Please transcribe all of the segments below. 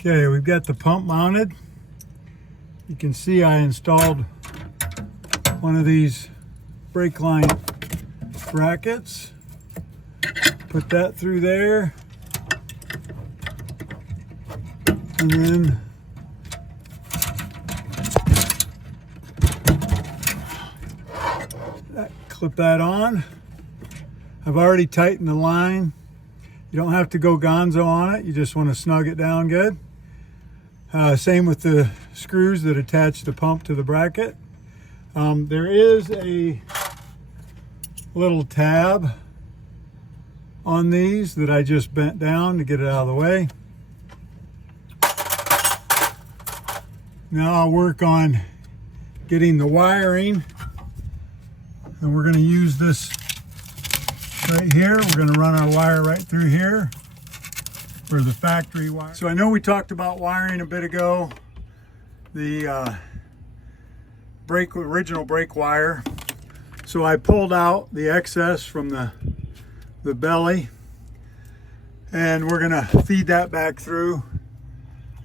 Okay, we've got the pump mounted. You can see I installed one of these brake line brackets. Put that through there. And then clip that on. I've already tightened the line. You don't have to go gonzo on it. You just want to snug it down good. Same with the screws that attach the pump to the bracket. There is a little tab on these that I just bent down to get it out of the way. Now I'll work on getting the wiring, and we're going to use this right here. We're going to run our wire right through here for the factory wire. So I know we talked about wiring a bit ago, the original brake wire. So I pulled out the excess from the belly, and we're going to feed that back through.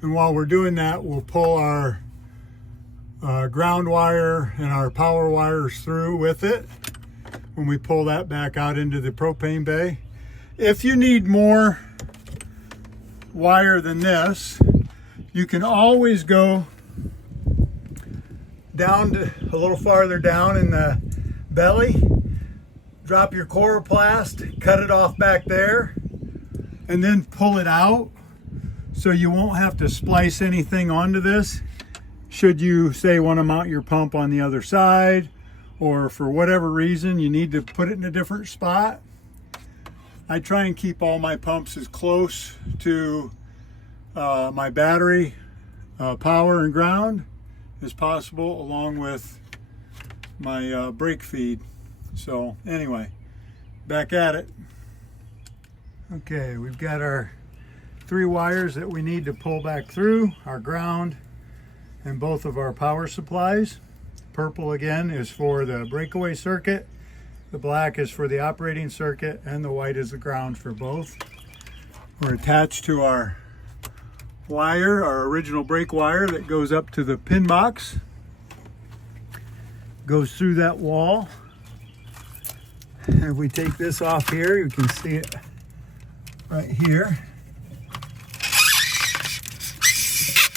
And while we're doing that, we'll pull our ground wire and our power wires through with it when we pull that back out into the propane bay. If you need more wire than this, you can always go down to a little farther down in the belly, drop your coroplast, cut it off back there, and then pull it out so you won't have to splice anything onto this should you say want to mount your pump on the other side, or for whatever reason you need to put it in a different spot. I try and keep all my pumps as close to my battery power and ground as possible, along with my brake feed. So anyway, back at it. Okay, we've got our 3 wires that we need to pull back through, our ground and both of our power supplies. Purple again is for the breakaway circuit, the black is for the operating circuit, and the white is the ground for both. We're attached to our wire, our original brake wire that goes up to the pin box, goes through that wall. If we take this off here, you can see it right here.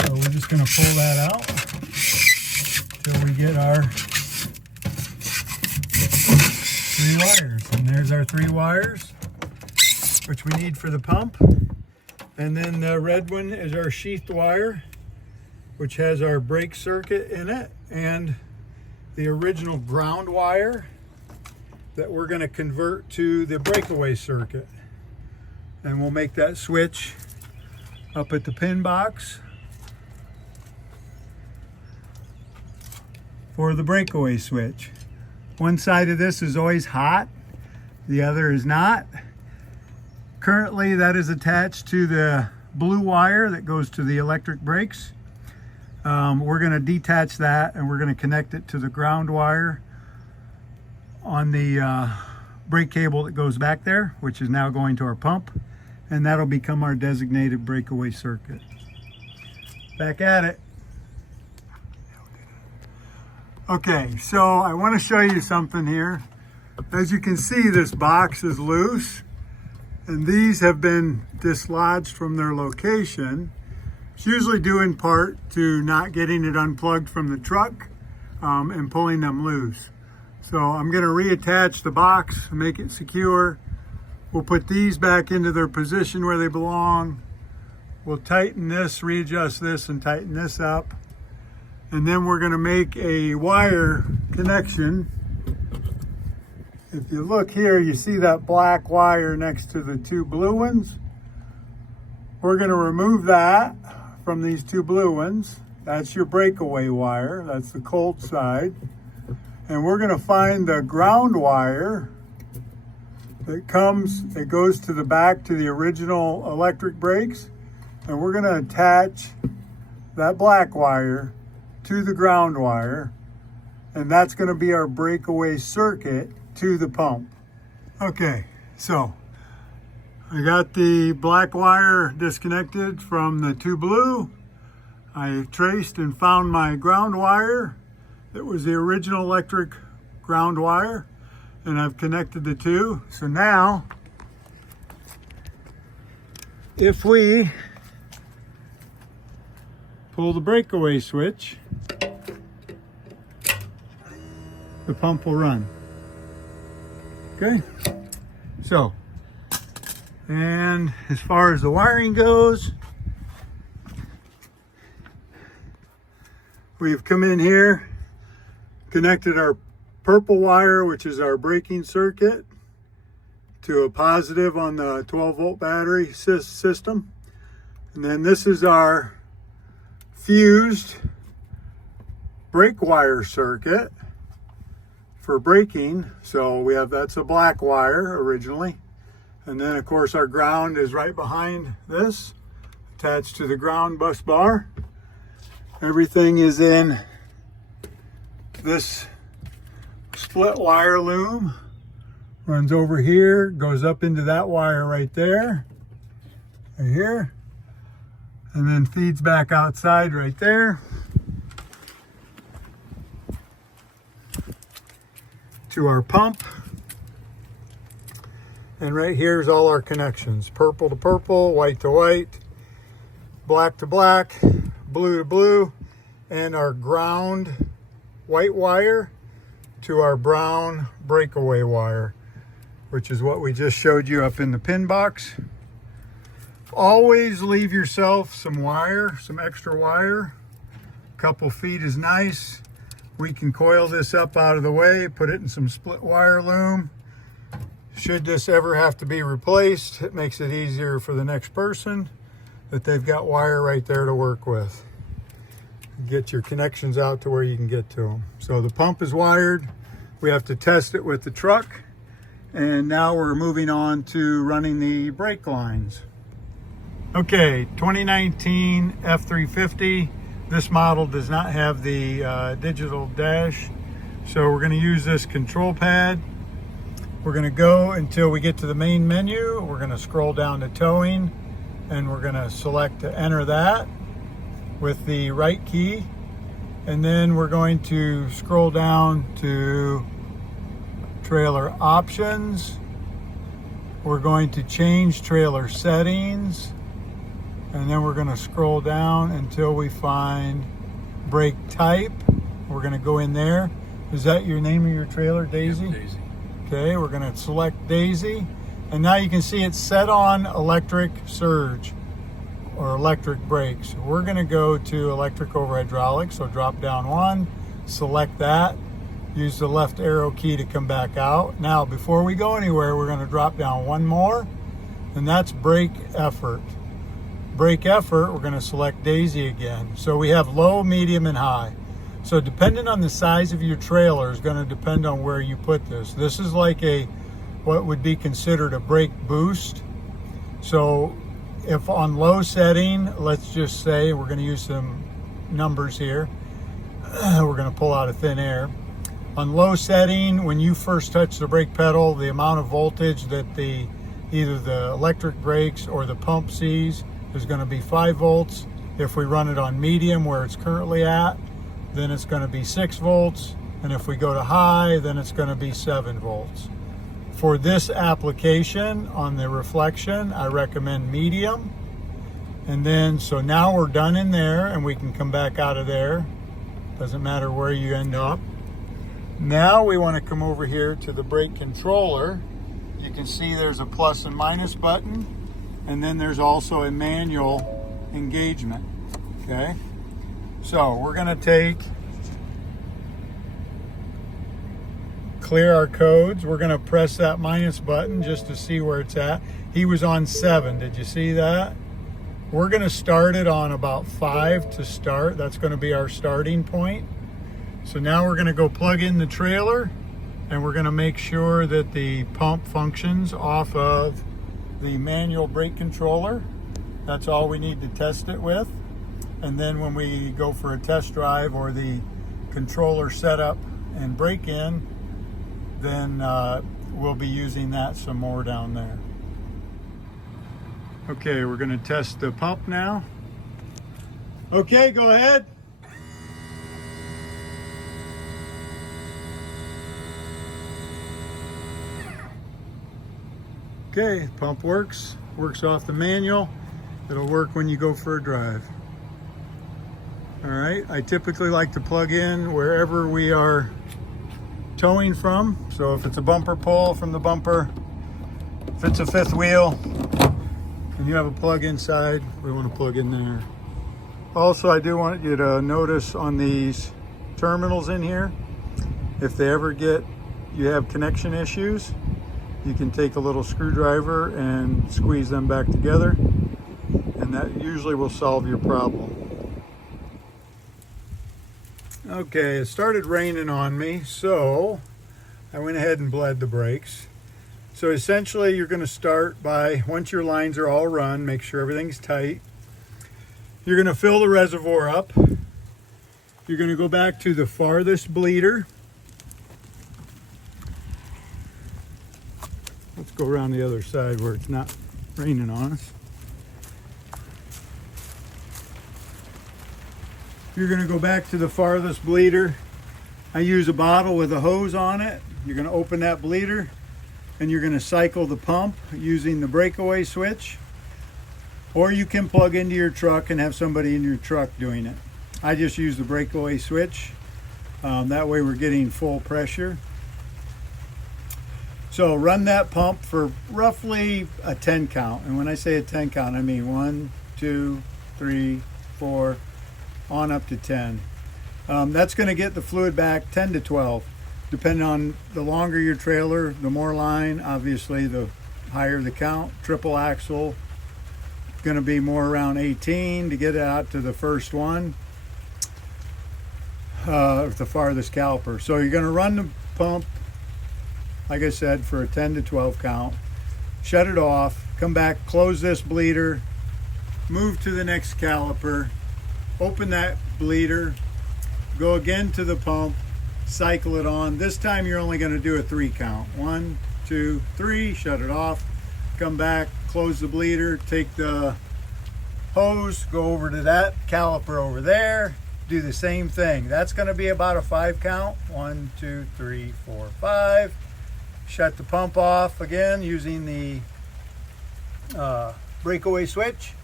So we're just going to pull that out until we get our 3 wires. And there's our 3 wires, which we need for the pump. And then the red one is our sheathed wire, which has our brake circuit in it, and the original ground wire that we're going to convert to the breakaway circuit. And we'll make that switch up at the pin box for the breakaway switch. One side of this is always hot, the other is not. Currently that is attached to the blue wire that goes to the electric brakes. We're going to detach that, and we're going to connect it to the ground wire on the brake cable that goes back there, which is now going to our pump, and that'll become our designated breakaway circuit. Back at it. Okay, so I want to show you something here. As you can see, this box is loose, and these have been dislodged from their location. It's usually due in part to not getting it unplugged from the truck and pulling them loose. So I'm going to reattach the box and make it secure. We'll put these back into their position where they belong. We'll tighten this, readjust this, and tighten this up. And then we're going to make a wire connection. If you look here, you see that black wire next to the 2 blue ones. We're going to remove that from these 2 blue ones. That's your breakaway wire. That's the cold side. And we're going to find the ground wire that goes to the back to the original electric brakes. And we're going to attach that black wire to the ground wire, and that's going to be our breakaway circuit to the pump. Okay, so I got the black wire disconnected from the two blue. I traced and found my ground wire. It was the original electric ground wire, and I've connected the two. So now, if we pull the breakaway switch, the pump will run. Okay, so, and as far as the wiring goes, we've come in here, connected our purple wire, which is our braking circuit, to a positive on the 12-volt battery system. And then this is our fused brake wire circuit for braking. So we have, that's a black wire originally. And then of course our ground is right behind this, attached to the ground bus bar. Everything is in this split wire loom. Runs over here, goes up into that wire right there, right here, and then feeds back outside right there to our pump. And right here's all our connections: purple to purple, white to white, black to black, blue to blue, and our ground white wire to our brown breakaway wire, which is what we just showed you up in the pin box. Always leave yourself some wire, some extra wire. A couple feet is nice. We can coil this up out of the way, put it in some split wire loom. Should this ever have to be replaced, it makes it easier for the next person that they've got wire right there to work with. Get your connections out to where you can get to them. So the pump is wired. We have to test it with the truck. And now we're moving on to running the brake lines. Okay, 2019 F350. This model does not have the digital dash. So we're gonna use this control pad. We're gonna go until we get to the main menu. We're gonna scroll down to towing, and we're gonna select to enter that with the right key. And then we're going to scroll down to trailer options. We're going to change trailer settings, and then we're going to scroll down until we find brake type. We're going to go in there. Is that your name of your trailer, Daisy? Yep, Daisy. Okay, we're going to select Daisy, and now you can see it's set on electric surge or electric brakes. We're going to go to electric over hydraulics, so drop down one, select that. Use the left arrow key to come back out. Now, before we go anywhere, we're going to drop down one more, and that's brake effort. Brake effort, we're going to select Daisy again. So we have low, medium, and high. So depending on the size of your trailer is going to depend on where you put this. This is like what would be considered a brake boost. So if on low setting, let's just say, we're going to use some numbers here. We're going to pull out of thin air. On low setting, when you first touch the brake pedal, the amount of voltage that either the electric brakes or the pump sees is going to be 5 volts. If we run it on medium, where it's currently at, then it's going to be 6 volts. And if we go to high, then it's going to be 7 volts. For this application on the reflection, I recommend medium. And then, so now we're done in there, and we can come back out of there. Doesn't matter where you end up. Now we want to come over here to the brake controller. You can see there's a plus and minus button, and then there's also a manual engagement. Okay, so we're going to clear our codes. We're going to press that minus button just to see where it's at. He was on 7. Did you see that? We're going to start it on about 5 to start. That's going to be our starting point. So now we're going to go plug in the trailer, and we're going to make sure that the pump functions off of the manual brake controller. That's all we need to test it with. And then when we go for a test drive or the controller setup and break in, then we'll be using that some more down there. Okay, we're going to test the pump now. Okay, go ahead. Okay, pump works off the manual. It'll work when you go for a drive. All right, I typically like to plug in wherever we are towing from. So if it's a bumper pull from the bumper, if it's a fifth wheel, and you have a plug inside, we want to plug in there. Also, I do want you to notice on these terminals in here, if they ever you have connection issues, you can take a little screwdriver and squeeze them back together, and that usually will solve your problem. Okay, it started raining on me, so I went ahead and bled the brakes. So essentially you're going to start by, once your lines are all run, make sure everything's tight. You're going to fill the reservoir up. You're going to go back to the farthest bleeder. Let's go around the other side where it's not raining on us. You're going to go back to the farthest bleeder. I use a bottle with a hose on it. You're going to open that bleeder and you're going to cycle the pump using the breakaway switch. Or you can plug into your truck and have somebody in your truck doing it. I just use the breakaway switch. That way we're getting full pressure. So run that pump for roughly a 10 count. And when I say a 10 count, I mean 1, 2, 3, 4, on up to 10. That's going to get the fluid back 10 to 12. Depending on the longer your trailer, the more line, obviously the higher the count. Triple axle, going to be more around 18 to get it out to the first one, the farthest caliper. So you're going to run the pump, like I said, for a 10 to 12 count. Shut it off, come back, close this bleeder, move to the next caliper, open that bleeder, go again to the pump, cycle it on. This time you're only going to do a 3 count. 1, 2, 3, shut it off, come back, close the bleeder, take the hose, go over to that caliper over there, do the same thing. That's going to be about a 5 count. 1, 2, 3, 4, 5. Shut the pump off again using the breakaway switch.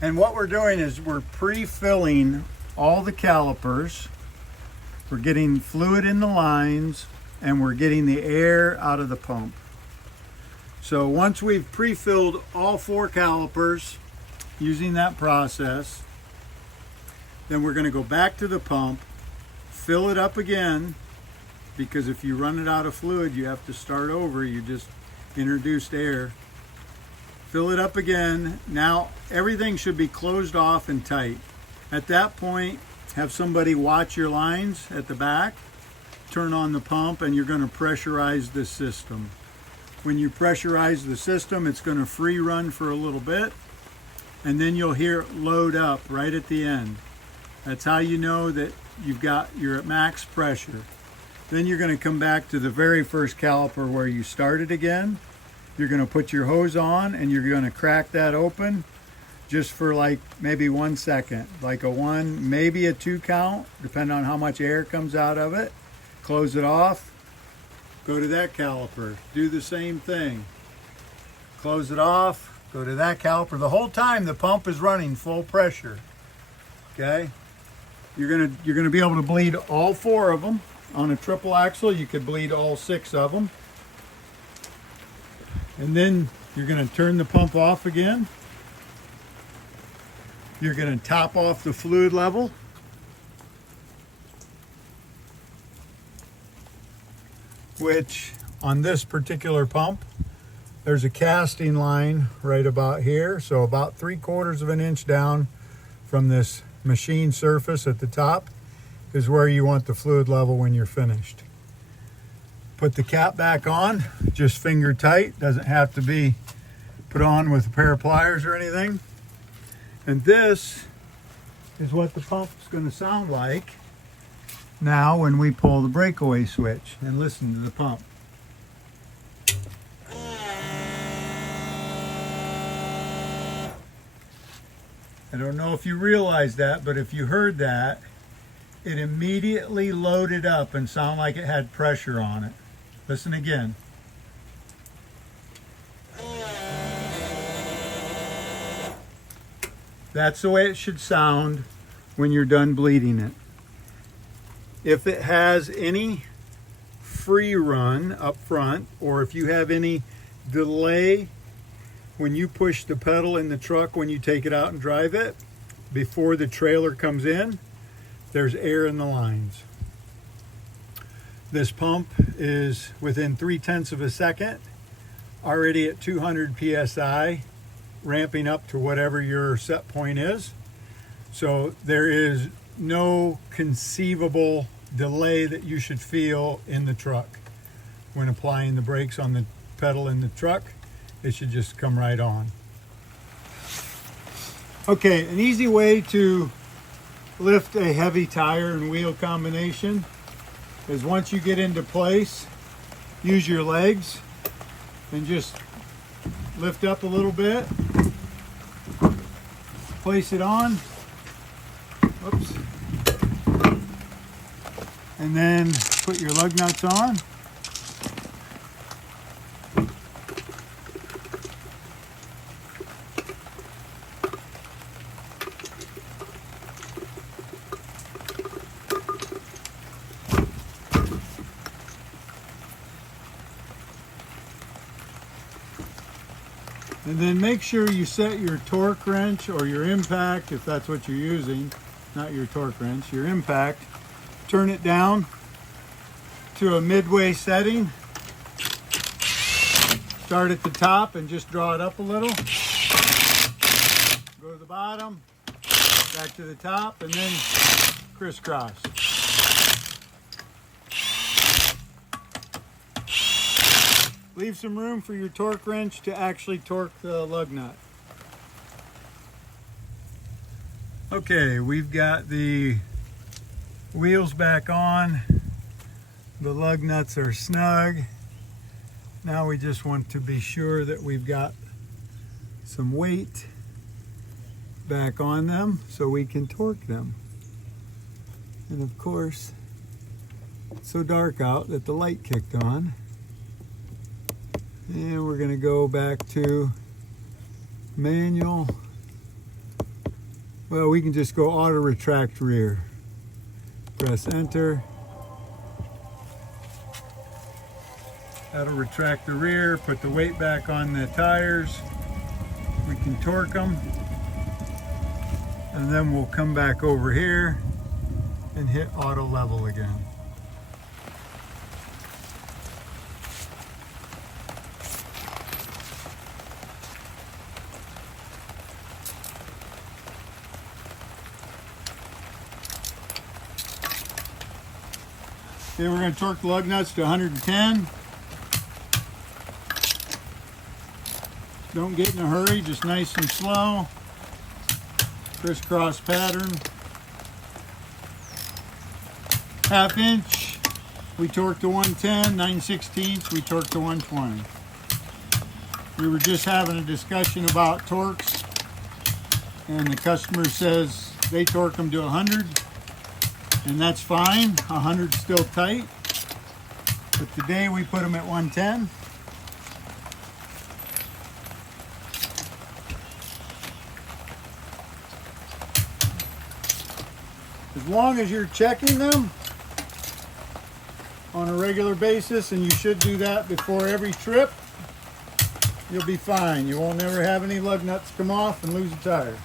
And what we're doing is we're pre-filling all the calipers. We're getting fluid in the lines and we're getting the air out of the pump. So once we've pre-filled all 4 calipers using that process, then we're going to go back to the pump, fill it up again, because if you run it out of fluid, you have to start over. You just introduced air. Fill it up again. Now everything should be closed off and tight. At that point, have somebody watch your lines at the back, turn on the pump, and you're going to pressurize the system. When you pressurize the system, it's going to free run for a little bit, and then you'll hear it load up right at the end. That's how you know that you're at max pressure. Then you're going to come back to the very first caliper where you started again. You're going to put your hose on and you're going to crack that open just for like maybe 1 second, like a 1, maybe a 2 count, depending on how much air comes out of it. Close it off, go to that caliper, do the same thing. Close it off, go to that caliper. The whole time the pump is running full pressure. Okay? You're gonna be able to bleed all 4 of them. On a triple axle, you could bleed all 6 of them. And then you're going to turn the pump off again. You're going to top off the fluid level. Which, on this particular pump, there's a casting line right about here. So about 3/4 of an inch down from this machine surface at the top is where you want the fluid level when you're finished. Put the cap back on, just finger tight, doesn't have to be put on with a pair of pliers or anything. And this is what the pump is going to sound like now when we pull the breakaway switch. And listen to the pump. I don't know if you realize that, but if you heard that, it immediately loaded up and sounded like it had pressure on it. Listen again. That's the way it should sound when you're done bleeding it. If it has any free run up front, or if you have any delay when you push the pedal in the truck when you take it out and drive it, before the trailer comes in, there's air in the lines. This pump is within 0.3 of a second, already at 200 psi, ramping up to whatever your set point is. So there is no conceivable delay that you should feel in the truck when applying the brakes on the pedal in the truck. It should just come right on. Okay, an easy way to lift a heavy tire and wheel combination is, once you get into place, use your legs and just lift up a little bit, place it on, oops, and then put your lug nuts on. And then make sure you set your torque wrench or your impact, if that's what you're using, not your torque wrench, your impact. Turn it down to a midway setting. Start at the top and just draw it up a little. Go to the bottom, back to the top, and then crisscross. Leave some room for your torque wrench to actually torque the lug nut. Okay, we've got the wheels back on. The lug nuts are snug. Now we just want to be sure that we've got some weight back on them so we can torque them. And of course, it's so dark out that the light kicked on. And we're going to go back to manual. Well, we can just go auto retract rear. Press enter. That'll retract the rear, put the weight back on the tires. We can torque them. And then we'll come back over here and hit auto level again. Okay, we're going to torque the lug nuts to 110. Don't get in a hurry, just nice and slow. Crisscross pattern. 1/2 inch, we torque to 110. 9/16 we torque to 120. We were just having a discussion about torques, and the customer says they torque them to 100. And that's fine, 100's still tight, but today we put them at 110. As long as you're checking them on a regular basis, and you should do that before every trip, you'll be fine. You won't ever have any lug nuts come off and lose a tire.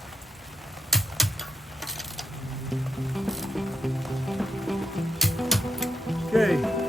Okay.